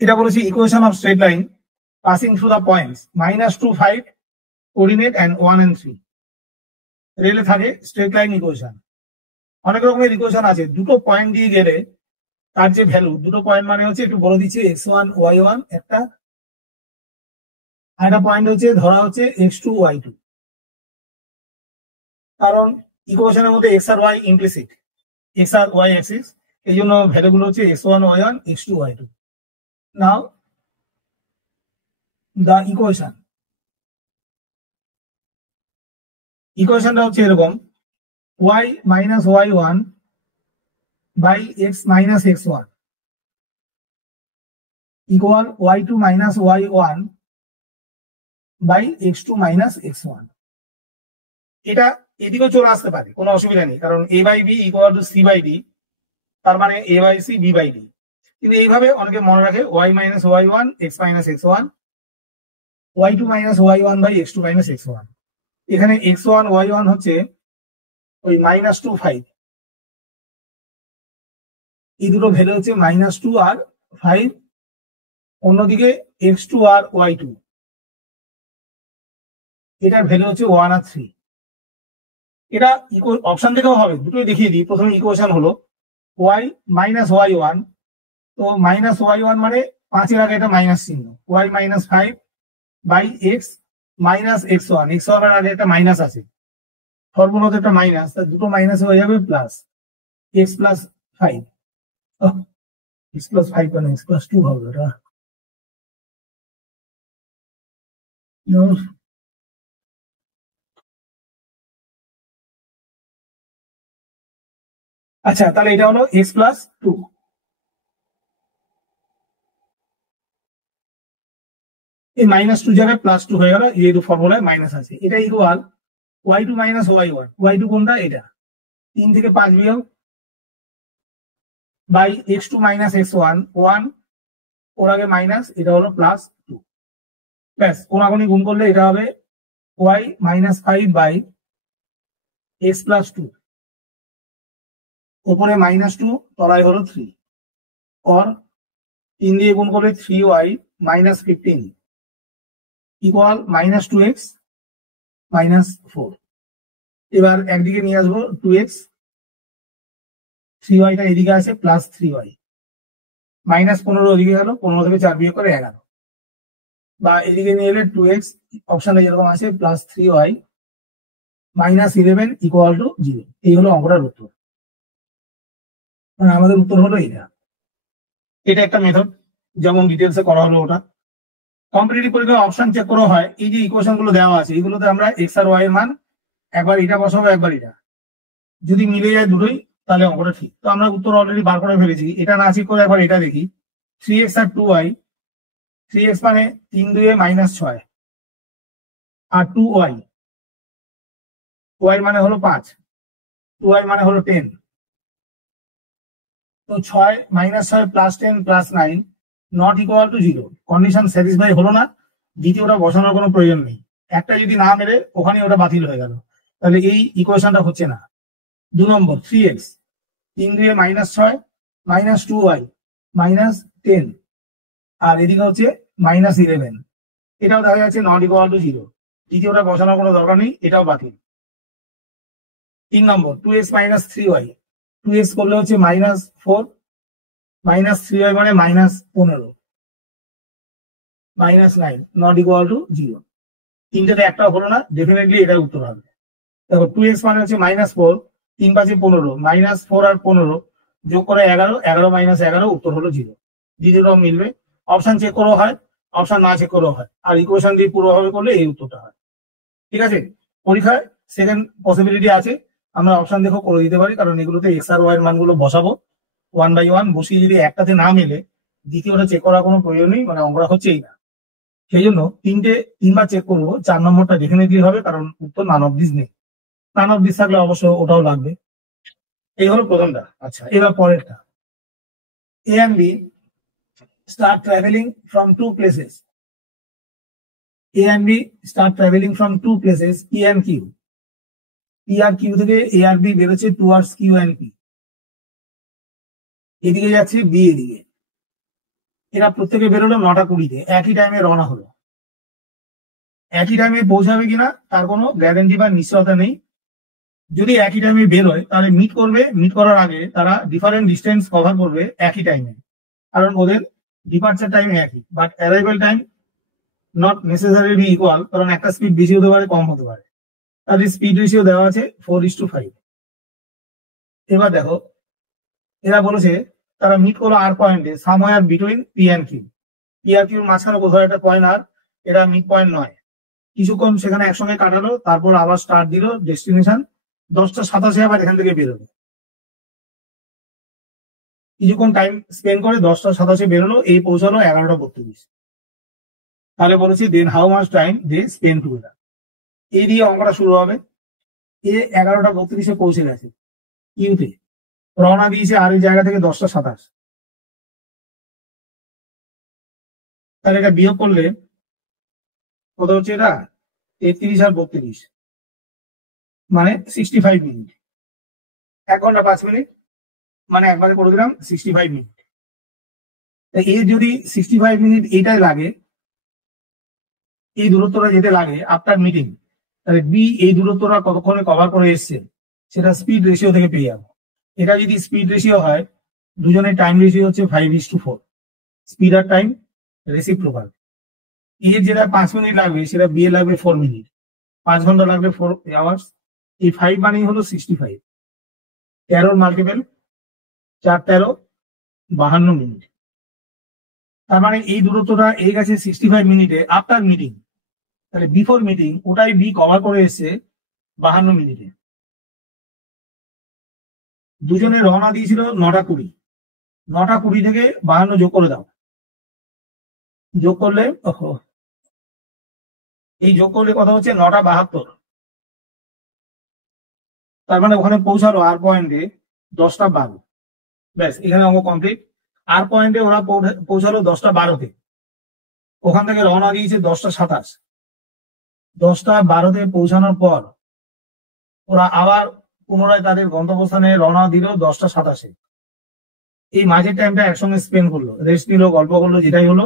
এটা বলেছি equation of straight line passing through the points -2, 5 coordinate and 1 and 3 রেলে থাকে স্ট্রেট লাইন ইকুয়েশন। অনেক রকমের ইকুয়েশন আছে। দুটো পয়েন্ট দিয়ে গেলে তার যে ভ্যালু, দুটো পয়েন্ট মানে হচ্ছে একটু বলে দিচ্ছি x1 y1 একটা, আর একটা পয়েন্ট হচ্ছে ধরা হচ্ছে x2 y2, কারণ ইকুয়েশনের মধ্যে x আর y ইমপ্লিসিট, x আর y অ্যাক্সিস, এই জন্য ভ্যালুগুলো হচ্ছে x1 y1 x2 y2। Now the ইকুয়েশনটা হচ্ছে এরকম, y minus y1 by x minus x1 equal y2 minus y1 by x2 minus x1। এটা এদিকেও চলে আসতে পারে, কোনো অসুবিধা নেই, কারণ a by b equal to c by d, তার মানে a by c b by d। কিন্তু এইভাবে অনেকে মনে রাখে y minus y1 x minus x1 y2 minus y1 by x2 minus x1। এখানে x1 y1 হচ্ছে ওই -2 5, এই দুটো ভ্যালু হচ্ছে -2 আর 5, অন্যদিকে x2 আর y2 এটার ভ্যালু হচ্ছে 1 আর 3। এটা অপশন থেকেও হবে, দুটোই দেখিয়ে দিই। প্রথমে ইকুয়েশন হলো y minus y1, তো -y1 মানে 5 এর আগে এটা মাইনাস চিহ্ন, y minus 5 by x minus x1, x1 এর আগে একটা মাইনাস আছে, ফর্মুলাতে একটা মাইনাস, তার দুটো মাইনাস হয়ে যাবে plus, x plus 5, x plus 5 মানে x plus 2 হবে এটা। আচ্ছা, তাহলে এটা হলো x plus 2, এই -2 জায়গায় +2 হয়ে গেল, যেহেতু ফর্মুলায় মাইনাস আছে। এটা equal y2 minus y1, y2 কোনটা? এটা 3 থেকে 5 বিয়োগ বাই x2 minus x1 1, ওর আগে মাইনাস, এটা হলো +2, ব্যাস কোনাকুনি গুণ করলে এটা হবে y minus 5 by x plus 2, উপরে -2 তলায় হলো 3, or 3 দিয়ে গুণ করলে 3y minus 15 equal -2x minus 4। এবার একদিকে নিয়ে আসবো 2x, 3y টা এদিকে আছে প্লাস 3y, -15 ওদিকে গেল, 15 থেকে 4 বিয়োগ করে 11, বা এদিকে নিয়ে এলে 2x, অপশনে যেরকম আছে প্লাস 3y -11 ইকুয়াল টু 0। এই হলো অঙ্কটার উত্তর, মানে আমাদের উত্তর হলো এটা। এটা একটা মেথড, যেমন ডিটেলসে করা হলো ওটা। কম্পিটিটিভ পরীক্ষায় অপশন চেক করা হয়, এই যে ইকুয়েশন গুলো দেওয়া আছে এগুলোতে আমরা x আর y এর মান একবার এটা বসাবো, একবার এটা, যদি মিলে যায় দুটোই তাহলে অঙ্কটা ঠিক। তো আমরা উত্তর অলরেডি বার করে ফেলেছি, এটা না চেক করে একবার এটা দেখি। 3x আর 2y, 3x মানে 3 2 -6 আর 2y, y মানে হলো 5, 2y মানে হলো 10, তো 6 -6 +10 +9 not equal to 0। Condition satisfy হলো না, দ্বিতীয়টা বসানোর কোনো প্রয়োজন নেই, একটা যদি না মেরে ওখানে ওটা বাতিল হয়ে গেল, তাহলে এই ইকুয়েশনটা হচ্ছে না। 2 নম্বর 3x, 3 2 -6 -2y -10, আর এদিকে হচ্ছে -11, এটাও দেখা যাচ্ছে নট ইকুয়াল টু 0, দ্বিতীয়টা বসানোর কোনো দরকার নেই, এটাও বাতিল। 3 নম্বর 2x - 3y, 2x করলে হচ্ছে -4 -3y মানে -15 -9 নট ইকুয়াল টু 0। তিনটাতে একটা হলো না, ডেফিনেটলি এটার উত্তর হবে। দেখো 2x মানে হচ্ছে -4, 3 5 15, -4 আর 15 যোগ করে 11, 11 - 11 উত্তর হলো 0। দ্বিতীয়টাও মিলবে। অপশন চেক করেও হয়, অপশন না চেক করেও হয়, আর ইকুয়েশন দিয়ে পুরোভাবে করলে এই উত্তরটা হয়। ঠিক আছে, পরীক্ষায় সেকেন্ড পসিবিলিটি আছে, আমরা অপশন দেখো করে দিতে পারি, কারণ এগুলোতে x আর y এর মানগুলো বসাবো 1 by 1 বসিয়ে, যদি একটাতে না মেলে দ্বিতীয়টা চেক করার কোনো প্রয়োজন নেই, মানে অঙ্কটা হচ্ছেই না। সেই জন্য 3বার চেক করবো, 4 নম্বরটা ডেফিনেটলি হবে, কারণ উত্তর নান অফ দিস নেই। নান অফ দিস থাকলে অবশ্য ওটাও লাগবে। এই হলো প্রথমটা। আচ্ছা, এবার পরেরটা, A and B start traveling from two places. A and B start traveling from two places, P and Q. P R Q থেকে A আর B বেরোচ্ছে towards Q and P, এদিকে যাচ্ছে B এদিকে। এরা প্রত্যেকে বেরোলো 9:20-তে, একই টাইমে রওনা হলো। একই টাইমে পৌঁছাবে কিনা তার কোনো গ্যারান্টি বা নিশ্চয়তা নেই। যদি একই টাইমে বেরোয় তাহলে মিট করবে, মিট করার আগে তারা ডিফারেন্ট ডিস্টেন্স কভার করবে একই টাইমে, কারণ ওদের ডিপার্চার টাইম একই, but arrival time not necessarily equal, কারণ একটা স্পিড বেশি হতে পারে, কম হতে পারে। তাদের স্পিড রেশিও দেওয়া আছে 4:5। এবার দেখো, এরা বলেছে তারা মিট করলো আর পয়েন্টে somewhere between P and Q. P আর কিউর মাঝখানে কোথাও একটা পয়েন্ট, আর এরা মিড পয়েন্ট নয়। কিছুক্ষণ সেখানে একসঙ্গে কাটালো, তারপর আবার স্টার্ট দিল, ডেস্টিনেশন 10:27 আবার এখান থেকে বেরোলো। কিছুক্ষণ টাইম স্পেন্ড করে 10:27 বেরোলো, এই পৌঁছালো 11:32। তাহলে বলেছি then how much time they spend together. এই দিয়ে অঙ্কটা শুরু হবে। এ 11:32 পৌঁছে গেছে কিউতে, রওনা দিয়েছে আর এই জায়গা থেকে 10:27। তাহলে এটা বিয়োগ করলে কত হচ্ছে, এটা 33 আর 32, মানে 65 মিনিট। 1 ঘন্টা 5 মিনিট, মানে একবারে করে দিলাম 65 মিনিট। এর যদি 65 মিনিট এইটাই লাগে, এই দূরত্বটা যেতে লাগে আফটার মিটিং, তাহলে বি এই দূরত্বটা কতক্ষণে কভার করে এসছে সেটা স্পিড রেশিও থেকে পেয়ে যাবো। এটা যদি স্পিড রেশিও হয়, দুজনের টাইম রেশিও হচ্ছে 5:4, স্পিড আর টাইম রেসিপ্রোকাল। এর যেটা 5 মিনিট লাগবে সেটা বি এ লাগবে 4 মিনিট, 5 ঘন্টা লাগবে 4 আওয়ার্স। এই 5 মানেই হলো 65, 13 মাল্টিপল 4 13 52 মিনিট। তার মানে এই দূরত্বটা এই গেছে 65 মিনিটে আফটার মিটিং, তাহলে বিফোর মিটিং ওটাই বি কভার করে এসছে 52 মিনিটে। দুজনে রওনা দিয়েছিল 9:20, 9:20 থেকে 52 যোগ করে দাও। যোগ করলে এই যোগ করলে কথা হচ্ছে 9:72। তার মানে ওখানে পৌঁছালো আর পয়েন্টে 10:12। ব্যাস, এখানে অঙ্ক কমপ্লিট। আর পয়েন্টে ওরা পৌঁছালো 10:12-তে, ওখান থেকে রওনা দিয়েছে 10:27। 10:12-তে পৌঁছানোর পর ওরা আবার পুনরায় তাদের গন্তব্যস্থানে রওনা দিল 10:27। এই মাঝের টাইমটা একসঙ্গে স্পেন্ড করলো, রেস্ট নিল, গল্প করলো, যেটাই হলো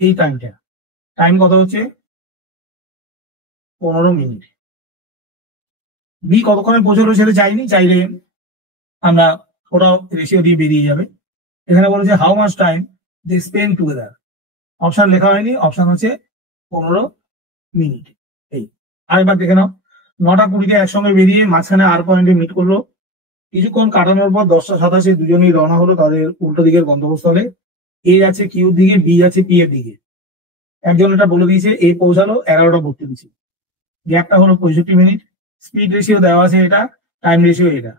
এই টাইমটা। টাইম কত হচ্ছে 15 মিনিট। বি কতক্ষণে পৌঁছলো সেটা চাইনি, চাইলে আমরা ওটা রেশিও দিয়ে বেরিয়ে যাবে। এখানে বলেছে how much time they spend together, option লেখা হয়নি, অপশন হচ্ছে 15 মিনিট। এই আরেকবার দেখে নাও, 9:20-তে একসঙ্গে বেরিয়ে মাঝখানে আর পয়েন্টে মিট করলো। কিছুক্ষণ কাটানোর পর 10:27 দুজনেই রওনা হলো তাদের উল্টো দিকের গন্তব্যস্থলে। এ আছে কিউর দিকে, বি আছে পি এর দিকে। একজন এটা বলে দিয়েছে, এ পৌঁছালো 11:32, গ্যাপটা হলো 65 মিনিট। স্পিড রেশিও দেওয়া আছে এটা, টাইম রেশিও এটা।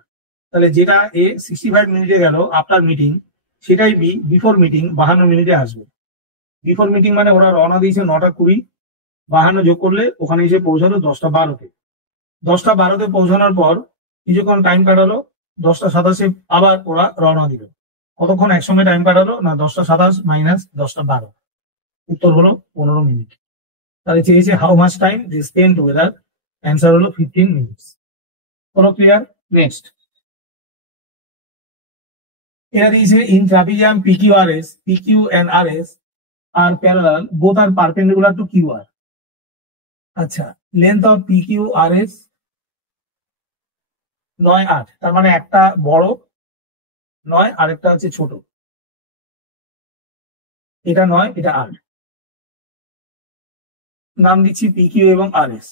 তাহলে যেটা এ 65 মিনিটে গেল আফটার মিটিং, সেটাই বি বিফোর মিটিং 52 মিনিটে আসবে। বিফোর মিটিং মানে ওরা রওনা দিয়েছে 9:20, 52 যোগ করলে ওখানে এসে পৌঁছালো 10:12-তে। 10:12-তে পৌঁছানোর পর কিছুক্ষণ টাইম কাটালো, 10:27 আবার ওরা রওনা দিল। কতক্ষণ একসঙ্গে টাইম কাটালো না, 10:27 মাইনাস 10:12, উত্তর হলো 15 মিনিট। তাহলে চেয়েছে how much time they spend together, answer হলো 15 মিনিটস। হলো ক্লিয়ার? নেক্সট এরা দিয়েছে in trapezium PQRS, PQ and RS are parallel, both are perpendicular to QR. আচ্ছা, লেন্থ অফ PQRS 9-8, তার মানে একটা বড় 9, আরেকটা হচ্ছে ছোট। এটা 9, এটা 8। নাম দিচ্ছি PQ এবং RS।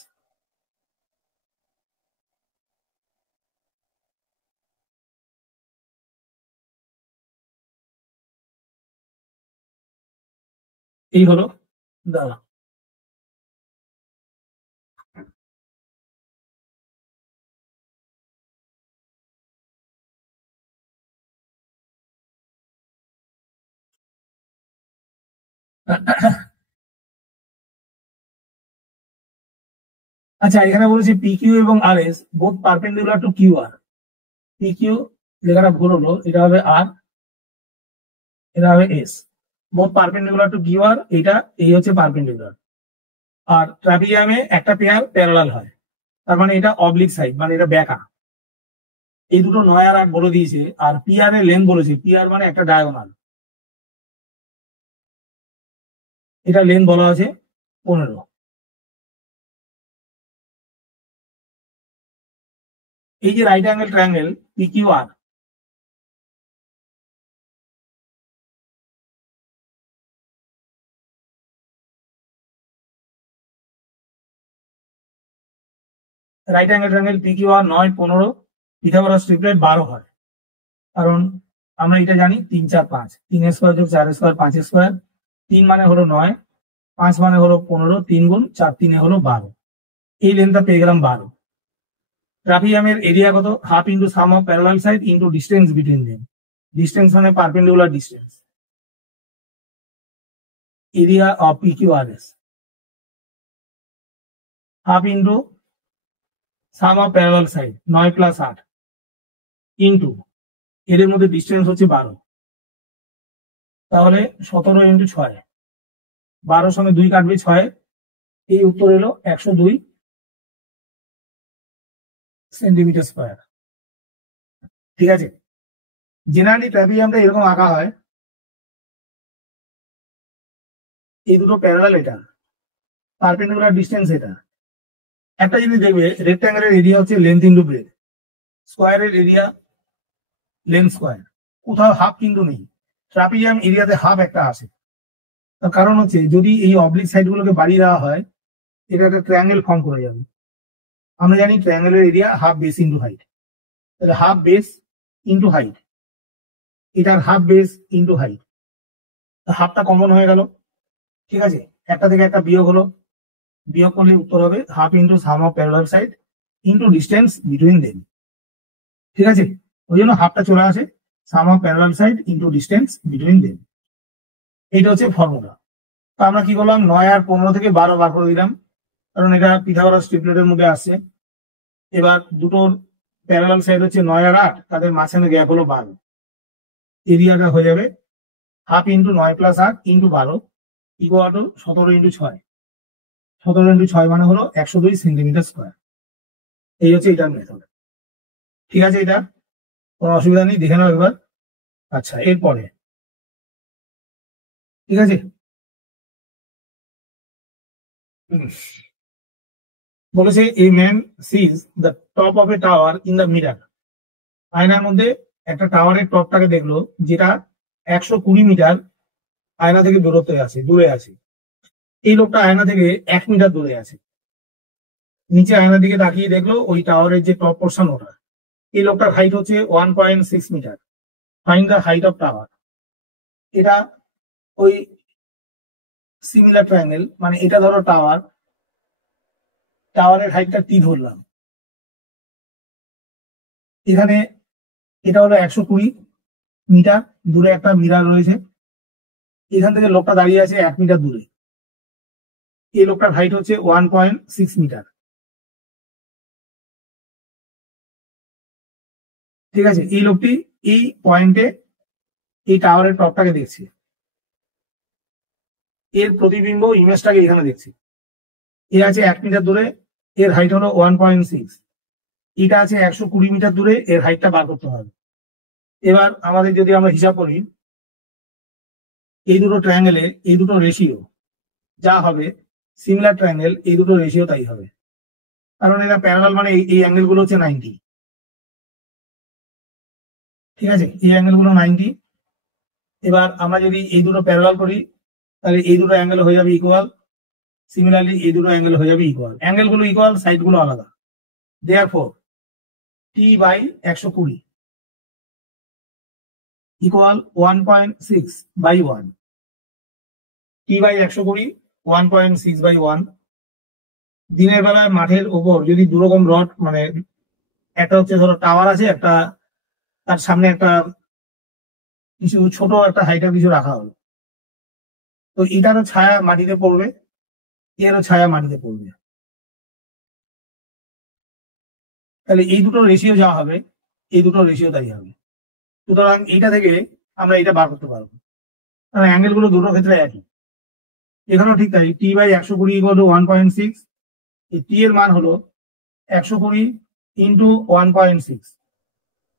এই হলো দাঁড়া। আচ্ছা, এখানে বলেছে PQ এবং RS both perpendicular to QR। PQ লেখাটা ভুল হলো, এটা হবে R, এটা হবে S। Both perpendicular to QR, এটা এই হচ্ছে পারপেন্ডিকুলার। আর ট্রাপিজিয়ামে একটা পেয়ার প্যারালাল হয়, তার মানে এটা অবলিক সাইড, মানে এটা ব্যাকা। এই দুটো 9 আর 8 বলে দিয়েছে। আর পিআর এর লেন্থ বলেছে, পিআর মানে একটা ডায়াগোনাল। এটা লেন্থ বলা আছে 15। এই যে right angle triangle PQR, right angle triangle PQR 9, 15, Pythagoras triplet 12 হয়। কারণ আমরা এটা জানি 3, 4, 5, 3 স্কোয়ার যোগ 4 স্কোয়ার 5 স্কোয়ার, 3 মানে হলো 9, 5 মানে হলো 15, 3 গুণ 4 3 হলো 12। এই লেন্থটা পেয়ে গেলাম 12। ট্রাপিজিয়ামের এরিয়া কত? Half into sum of parallel side into distance between them. Distance মানে perpendicular distance. Area of PQRS half into sum of parallel side 9 plus 8 into এদের মধ্যে ডিস্টেন্স হচ্ছে 12। তাহলে 17 ইন্টু 6, 12 সঙ্গে 2 কাটবে 6, এই উত্তর এলো 102 সেন্টিমিটার স্কোয়ার। ঠিক আছে, জেনারেলি ট্রাপিজিয়ামটা এরকম আঁকা হয়, এই দুটো প্যারালাল, এটা পারপেন্ডিকুলার ডিস্টেন্স এটা। একটা জিনিস দেখবে, রেক্ট্যাঙ্গেলের এরিয়া হচ্ছে লেন্থ ইন্টু ব্রেড, স্কোয়ারের এরিয়া লেন্থ স্কোয়ার, কোথাও হাফ কিন্তু নেই। ট্রাপিজিয়াম এরিয়াতে হাফ একটা আসে, তার কারণ হচ্ছে যদি এই অবলিক সাইড গুলোকে বাড়িয়ে দেওয়া হয়, এটা একটা ট্রায়াঙ্গেল ফর্ম করে যাবে। আমরা জানি ট্রায়াঙ্গেলের area half base into height, তাহলে হাফ বেস ইন্টু হাইট, এটার হাফ বেস ইন্টু হাইট, হাফটা কমন হয়ে গেল। ঠিক আছে, একটা থেকে একটা বিয়োগ হলো, বিয়োগ করলে উত্তর হবে half into sum of parallel side into distance between them. ঠিক আছে, ওই জন্য হাফটা চলে আসে, sum of parallel side into distance between them. এইটা হচ্ছে ফর্মুলা। তো আমরা কি করলাম, 9 আর 15 থেকে 12 বার করে দিলাম, কারণ এটা পিথাগোরাস ট্রিপলেটের মধ্যে আসছে। এবার দুটোর প্যারালাল সাইড হচ্ছে 9 আর 8, তাদের মাঝখানে গ্যাপ হলো 12। এরিয়াটা হয়ে যাবে half into 9 plus 8 into 12 equal to 17 into 6। 17 into 6 মানে হলো 102 সেন্টিমিটার স্কোয়ার। এই হচ্ছে এটার মেথড। ঠিক আছে, এটা কোনো অসুবিধা নেই, দেখে নাও একবার। আচ্ছা, এরপরে ঠিক আছে, বলেছে a man sees the top of a tower in the mirror. আয়নার মধ্যে একটা টাওয়ারের টপটাকে দেখলো, যেটা 120 মিটার আয়না থেকে দূরত্বে আছে, দূরে আছে। এই লোকটা আয়না থেকে 1 মিটার দূরে আছে, নিচে আয়নার দিকে তাকিয়ে দেখলো ওই টাওয়ারের যে টপ পোর্শন ওটা। এই লোকটার হাইট হচ্ছে 1.6 metre. Find the height of tower. এটা ওই সিমিলার ট্রায়াঙ্গেল, মানে এটা ধরো টাওয়ার, টাওয়ারের হাইটটা টি ধরলাম, এখানে এটা হলো 120 মিটার দূরে একটা মিরার রয়েছে, এখান থেকে লোকটা দাঁড়িয়ে আছে 1 মিটার দূরে। এই লোকটার হাইট হচ্ছে 1.6 মিটার। ঠিক আছে, এই লোকটি এই পয়েন্টে এই টাওয়ারের টপটাকে দেখছে, এর প্রতিবিম্ব ইমেজটাকে এখানে দেখছে। এ আছে 1 মিটার দূরে, এর হাইট হলো 1.6, এটা আছে 120 মিটার দূরে, এর হাইটটা বার করতে হবে। এবার আমাদের যদি আমরা হিসাব করি, এই দুটো ট্রায়াঙ্গেলে এই দুটো রেশিও যা হবে, সিমিলার ট্রায়াঙ্গেল এই দুটো রেশিও তাই হবে, কারণ এরা প্যারালাল, মানে এই অ্যাঙ্গেল গুলো হচ্ছে 90। ঠিক আছে, এই অ্যাঙ্গেল গুলো 90। এবার আমরা যদি এই দুটো প্যারালাল করি, তাহলে এই দুটো অ্যাঙ্গেল হয়ে যাবে ইকুয়াল, সিমিলারলি এই দুটো অ্যাঙ্গেল হয়ে যাবে ইকুয়াল। অ্যাঙ্গেল গুলো ইকুয়াল, সাইড গুলো আলাদা। Therefore t by 120 equal 1.6 by 1। T by 120 1.6 by 1। দিনের বেলায় মাঠের উপর যদি দুরকম রড, মানে একটা হচ্ছে ধরো টাওয়ার আছে, একটা তার সামনে একটা কিছু ছোট একটা হাইটার কিছু রাখা হলো, তো এটারও ছায়া মাটিতে পড়বে, এরও ছায়া মাটিতে পড়বে, তাহলে এই দুটো রেশিও যা হবে, এই দুটো রেশিও তাই হবে। সুতরাং এইটা থেকে আমরা এটা বার করতে পারবো, কারণ অ্যাঙ্গেল গুলো দুটোর ক্ষেত্রে একই। এখানেও ঠিক তাই, টি বাই 120 ইকুয়াল টু 1.6। এই টি এর মান হলো 120 ইন্টু 1.6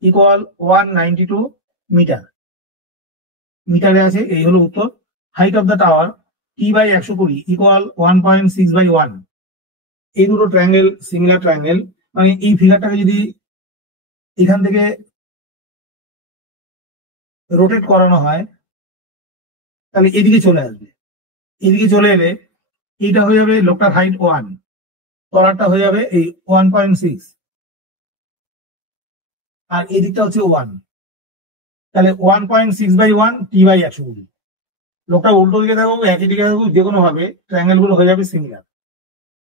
ইকুয়াল 192 মিটার। মিটারে আছে, এই হলো উত্তর। Height of the tower t/120 equal 1.6/1। এই দুটো ট্রায়াঙ্গেল সিমিলার ট্রায়াঙ্গেল, মানে এই ফিগারটাকে যদি এখান থেকে রোটেট করানো হয় তাহলে এদিকে চলে আসবে। এদিকে চলে এলে এইটা হয়ে যাবে লোকটার হাইট 1, তলারটা হয়ে যাবে এই 1.6, আর এদিকটা হচ্ছে 1। তাহলে 1.6/1 t/120। লোকটা উল্টো দিকে থাকুক একই দিকে থাকুক যে কোনো ভাবে ট্রায়াঙ্গেল গুলো হয়ে যাবে সিমিলার।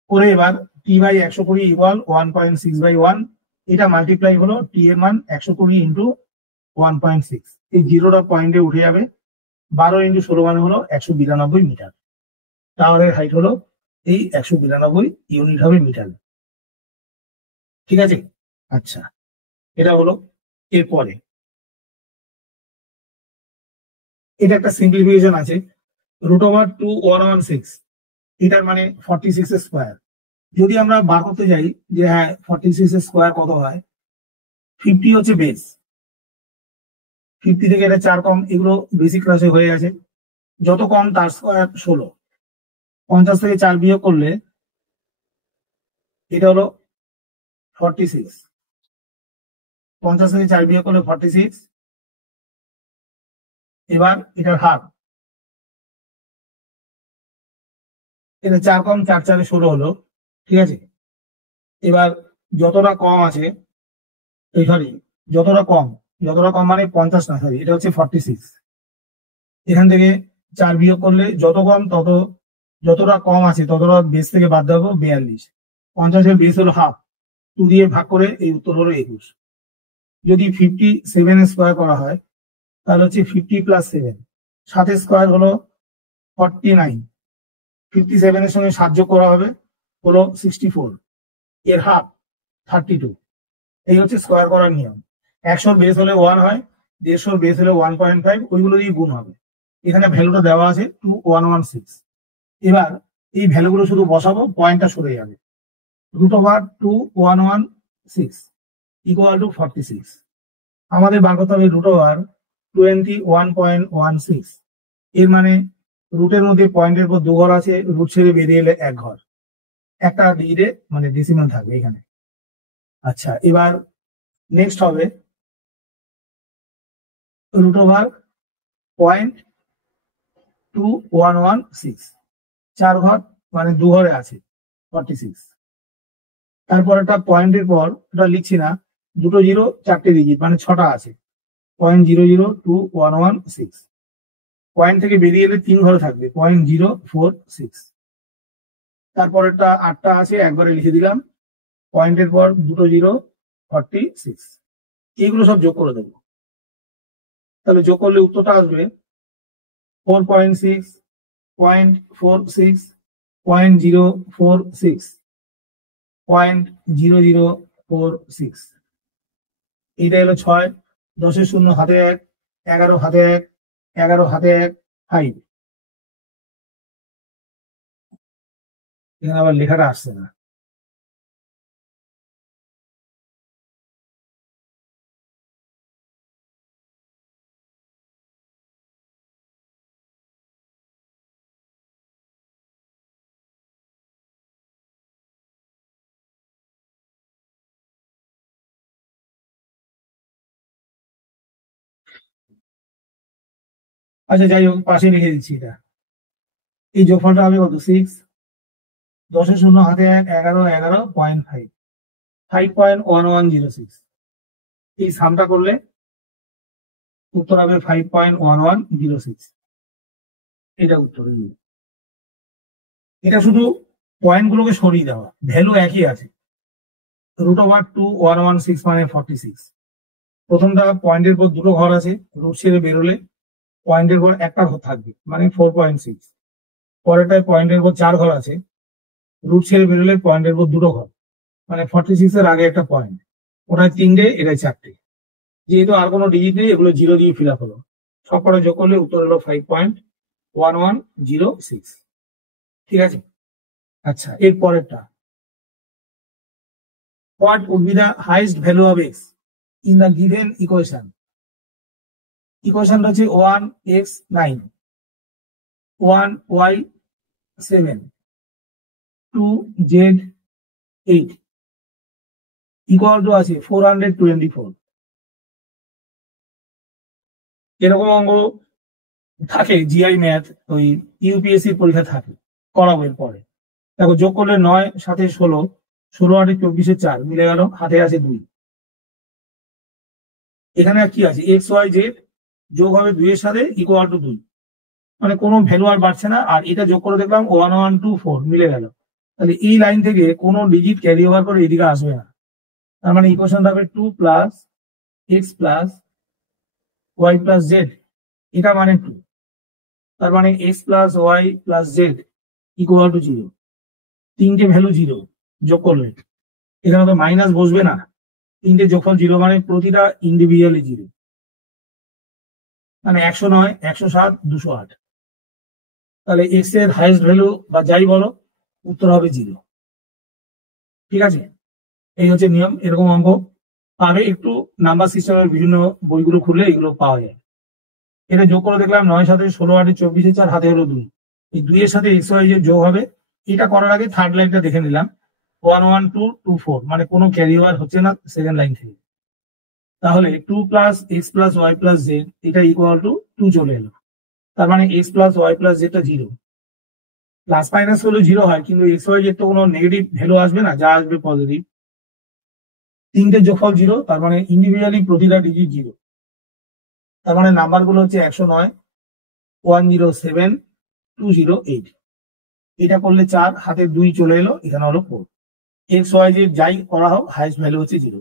করে এবার t/120 ইকুয়াল 1.6/1, এটা মাল্টিপ্লাই হলো t এর মান 120 ইন্টু 1.6, এই জিরোটা পয়েন্টে উঠে যাবে। 12 ইন্টু 16 মানে হলো 192 মিটার। টাওয়ারের হাইট হলো এই 192 ইউনিট হবে মিটার। ঠিক আছে, আচ্ছা এটা হলো। এরপরে এটা একটা সিম্পলিফিকেশন আছে, √2 116, এটার মানে 46 স্কোয়ার। যদি আমরা বার করতে যাই যে হ্যাঁ 46 স্কোয়ার কত হয়, 50 হচ্ছে বেস, 50 থেকে এটা 4 কম, এগুলো বেসিক ক্লাসে হয়ে গেছে। যত কম তার স্কোয়ার 16। 50 থেকে 4 বিয়োগ করলে এটা হলো 46। 50 থেকে 4 বিয়োগ করলে 46। এবার এটার হাফ, এটা 4 কম 4 4 16 হলো। ঠিক আছে, এবার যতটা কম আছে, সরি যতটা কম মানে 50 না, সরি এটা হচ্ছে 46। এখান থেকে 4 বিয়োগ করলে যত কম তত, যতটা কম আছে ততটা বেস থেকে বাদ দেবো 42। 50-এর বেস হলো হাফ, 2 দিয়ে ভাগ করে এই উত্তর হলো 21। যদি 57 স্কোয়ার করা হয় তাহলে হচ্ছে 50 + 7, 7 স্কোয়ার হলো 49। 57 এর সঙ্গে 7 যোগ করা হবে হলো 64, এর হাফ 32। এই হচ্ছে স্কোয়ার করার নিয়ম। 100 বেস হলে 1 হয়, 150 বেস হলে 1.5, ওইগুলো দিয়ে গুণ হবে। এখানে ভ্যালুটা দেওয়া আছে 2116। এবার এই ভ্যালুগুলো শুধু বসাবো, পয়েন্টটা সরে যাবে। √2116 ইকুয়াল টু 46। আমাদের বার করতে হবে √21.16। এর মানে রুটের মধ্যে পয়েন্টের পর 2 ঘর আছে, রুট ছেড়ে বেরিয়ে এলে 1 ঘর, একটা ডিজিটে মানে ডেসিমাল থাকবে এখানে। আচ্ছা, এবার নেক্সট হবে √0.2116, 4 ঘর মানে 2 ঘরে আছে 46। তারপর একটা পয়েন্টের পর, ওটা লিখছি না, দুটো জিরো 4টে ডিজিট মানে 6টা আছে, 0.0021116। পয়েন্ট থেকে বেরিয়ে এলে 3 ঘরে থাকবে 0.046। তারপরেরটা 8টা আছে, একবারে লিখে দিলাম, পয়েন্টের পর দুটো 0 46। এইগুলো সব যোগ করে দেবো, তাহলে যোগ করলে উত্তরটা আসবে 4.6, 0.46, 0.046, 0.0046। এইটা হলো 6, 10-এর শূন্য হাতে 1, 11 হাতে 1, 11 হাতে 1, 5। এখানে আবার লেখাটা আসছে না। আচ্ছা যাই হোক, পাশে লিখে দিচ্ছি এটা। এই যোগফলটা হবে কত, 6, 10-এর শূন্য হাতে 1, 11, 11.5, 5.1106। এই সামটা করলে উত্তর হবে 5.1106। এটা উত্তর। এটা শুধু পয়েন্ট গুলোকে সরিয়ে দেওয়া, ভ্যালু একই আছে। √2116 মানে 46। প্রথমটা পয়েন্টের পর দুটো ঘর আছে, রুট ছেড়ে বেরোলে পয়েন্টের পর একটা ঘর থাকবে মানে 4.6। পরেরটায় পয়েন্টের পর 4 ঘর আছে, রুট ছেড়ে বেরোলে পয়েন্টের পর দুটো ঘর মানে 46 এর আগে একটা পয়েন্ট, ওটায় 3টে এটায় 4টে। যেহেতু আর কোনো ডিজিট নেই, এগুলো 0 দিয়ে ফিল আপ হলো, সব কটা যোগ করলে উত্তর হলো 5.1106। ঠিক আছে, আচ্ছা এর পরেরটা, what would be the highest value of x in the given equation? ইকুয়েশনটা হচ্ছে 1x9, 1y 7 2z 8 equal to আছে 424। এরকম অঙ্ক থাকে জিআই ম্যাথ, ওই ইউপিএসসি পরীক্ষা থাকে, করাবো এর পরে। দেখো যোগ করলে 9 7 16, 16 8 24 4 মিলে গেল, হাতে আছে 2। এখানে আর কি আছে, এক্স ওয়াই জেড যোগ হবে 2 এর সাথে ইকুয়াল টু 2, মানে কোনো ভ্যালু আর বাড়ছে না। আর এটা যোগ করে দেখলাম 1 1 2 4 মিলে গেল, তাহলে এই লাইন থেকে কোনো ডিজিট ক্যারি ওভার করে এদিকে আসবে না। তার মানে ইকুয়েশন হবে 2 plus x plus y plus z, এটা মানে 2। তার মানে x plus y plus z equal to 0। তিনটে ভ্যালু 0 যোগ করলে এখানে তো মাইনাস বসবে না, তিনটে যোগফল 0 মানে প্রতিটা ইন্ডিভিজুয়ালি 0, মানে 109 107 208। তাহলে এক্স এর হাইয়েস্ট ভ্যালু বা যাই বলো উত্তর হবে 0। ঠিক আছে, এই হচ্ছে নিয়ম। এরকম অঙ্ক পাবে একটু নাম্বার সিস্টেমের বিভিন্ন বইগুলো খুললে এগুলো পাওয়া যায়। এটা যোগ করে দেখলাম 9 7 16 8 24 4, হাতে হলো 2। এই 2 এর সাথে এক্স ওয়াই যোগ হবে। এটা করার আগে থার্ড লাইনটা দেখে নিলাম, 1 1 2 2 4, মানে কোনো ক্যারি ওভার হচ্ছে না সেকেন্ড লাইন থেকে। তাহলে 2 plus x plus y plus z এটা ইকুয়াল টু 2 চলে এলো। তার মানে এক্স প্লাস ওয়াই প্লাস জেডটা 0। প্লাস মাইনাস হলে 0 হয়, কিন্তু এক্স ওয়াই জেড তো কোনো নেগেটিভ ভ্যালু আসবে না, যা আসবে পজিটিভ। তিনটে যোগফল 0, তার মানে ইন্ডিভিজুয়ালি প্রতিটা ডিজিট 0। তার মানে নাম্বার গুলো হচ্ছে 109 107 208। এটা করলে 4, হাতে 2 চলে এলো, এখানে হলো 4। এক্স ওয়াই জেড যাই করা হোক হাইয়েস্ট ভ্যালু হচ্ছে 0।